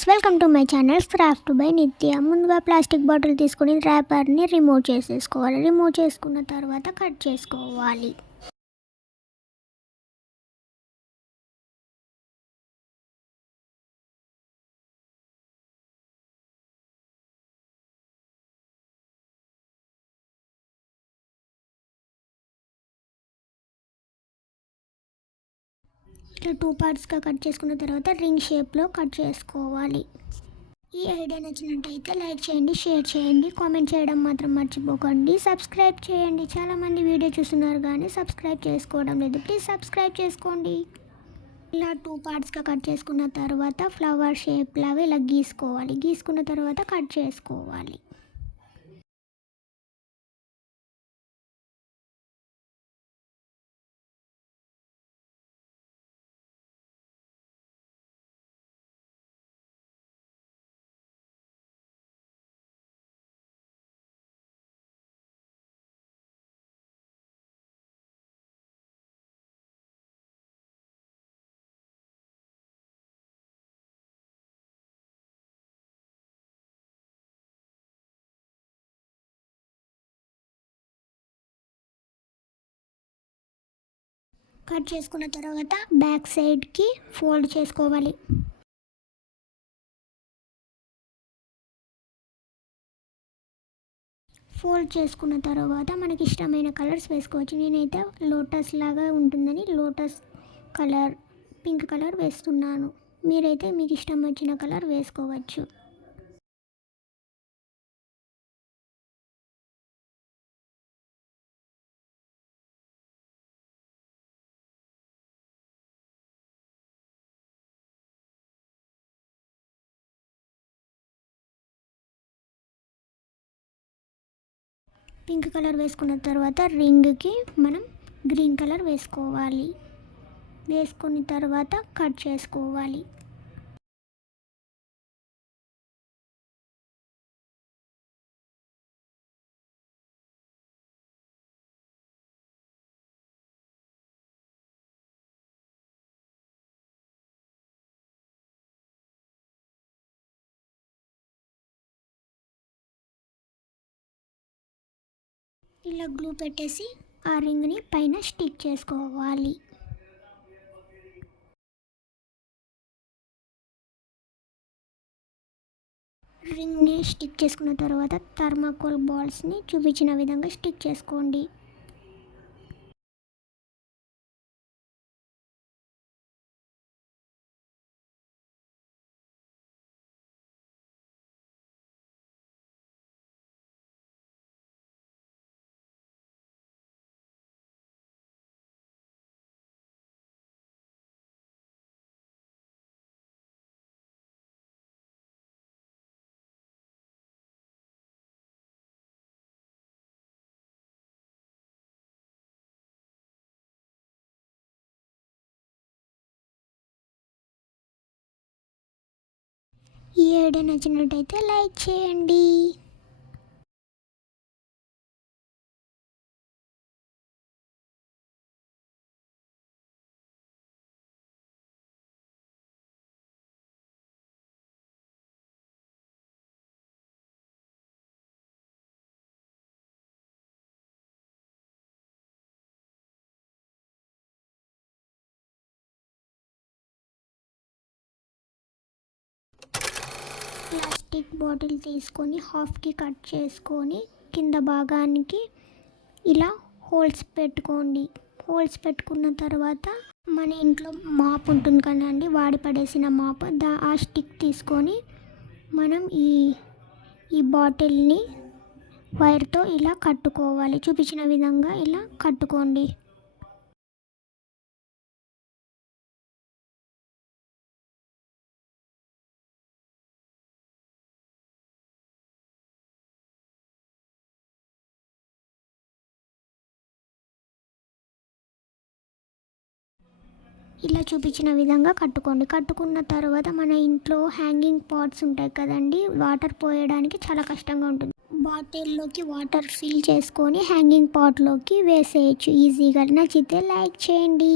Friends welcome to my channel craft by Nithya. ముందుగా plastic bottle తీసుకొని ర్యాపర్ని remove చేసేసుకోవాలి. Remove చేసుకున్న తర్వాత కట్ చేసుకోవాలి. ఇట్లా టూ పార్ట్స్గా కట్ చేసుకున్న తర్వాత రింగ్ షేప్లో కట్ చేసుకోవాలి. ఈ ఐడియా నచ్చినట్టయితే లైక్ చేయండి షేర్ చేయండి కామెంట్ చేయడం మాత్రం మర్చిపోకండి. సబ్స్క్రైబ్ చేయండి. చాలామంది వీడియో చూస్తున్నారు కానీ సబ్స్క్రైబ్ చేసుకోవడం లేదు. ప్లీజ్ సబ్స్క్రైబ్ చేసుకోండి. ఇలా టూ పార్ట్స్గా కట్ చేసుకున్న తర్వాత ఫ్లవర్ షేప్ లాగా ఇలా గీసుకోవాలి. గీసుకున్న తర్వాత కట్ చేసుకోవాలి. కట్ చేసుకున్న తర్వాత బ్యాక్ సైడ్కి ఫోల్డ్ చేసుకోవాలి. ఫోల్డ్ చేసుకున్న తర్వాత మనకి ఇష్టమైన కలర్స్ వేసుకోవచ్చు. నేనైతే లోటస్ లాగా ఉంటుందని లోటస్ కలర్ పింక్ కలర్ వేస్తున్నాను. మీరైతే మీకు ఇష్టం వచ్చిన కలర్ వేసుకోవచ్చు. పింక్ కలర్ వేసుకున్న తర్వాత రింగ్కి మనం గ్రీన్ కలర్ వేసుకోవాలి. వేసుకున్న తర్వాత కట్ చేసుకోవాలి. ఇలా గ్లూ పెట్టేసి ఆ రింగ్ని పైన స్టిక్ చేసుకోవాలి. రింగ్ని స్టిక్ చేసుకున్న తర్వాత థర్మాకోల్ బాల్స్ని చూపించిన విధంగా స్టిక్ చేసుకోండి. ఈ వీడియో నచ్చినట్టయితే లైక్ చేయండి. ప్లాస్టిక్ బాటిల్ తీసుకొని హాఫ్కి కట్ చేసుకొని కింద భాగానికి ఇలా హోల్స్ పెట్టుకోండి. హోల్స్ పెట్టుకున్న తర్వాత మన ఇంట్లో మాప్ ఉంటుంది కదండి వాడి పడేసిన మాప్. దా ఆ స్టిక్ తీసుకొని మనం ఈ ఈ బాటిల్ని వైర్తో ఇలా కట్టుకోవాలి. చూపించిన విధంగా ఇలా కట్టుకోండి. ఇలా చూపించిన విధంగా కట్టుకోండి. కట్టుకున్న తర్వాత మన ఇంట్లో హ్యాంగింగ్ పాట్స్ ఉంటాయి కదండి వాటర్ పోయడానికి చాలా కష్టంగా ఉంటుంది. బాటిల్లోకి వాటర్ ఫిల్ చేసుకొని హ్యాంగింగ్ పాట్లోకి వేసేయచ్చు. ఈజీగా నచ్చితే లైక్ చేయండి.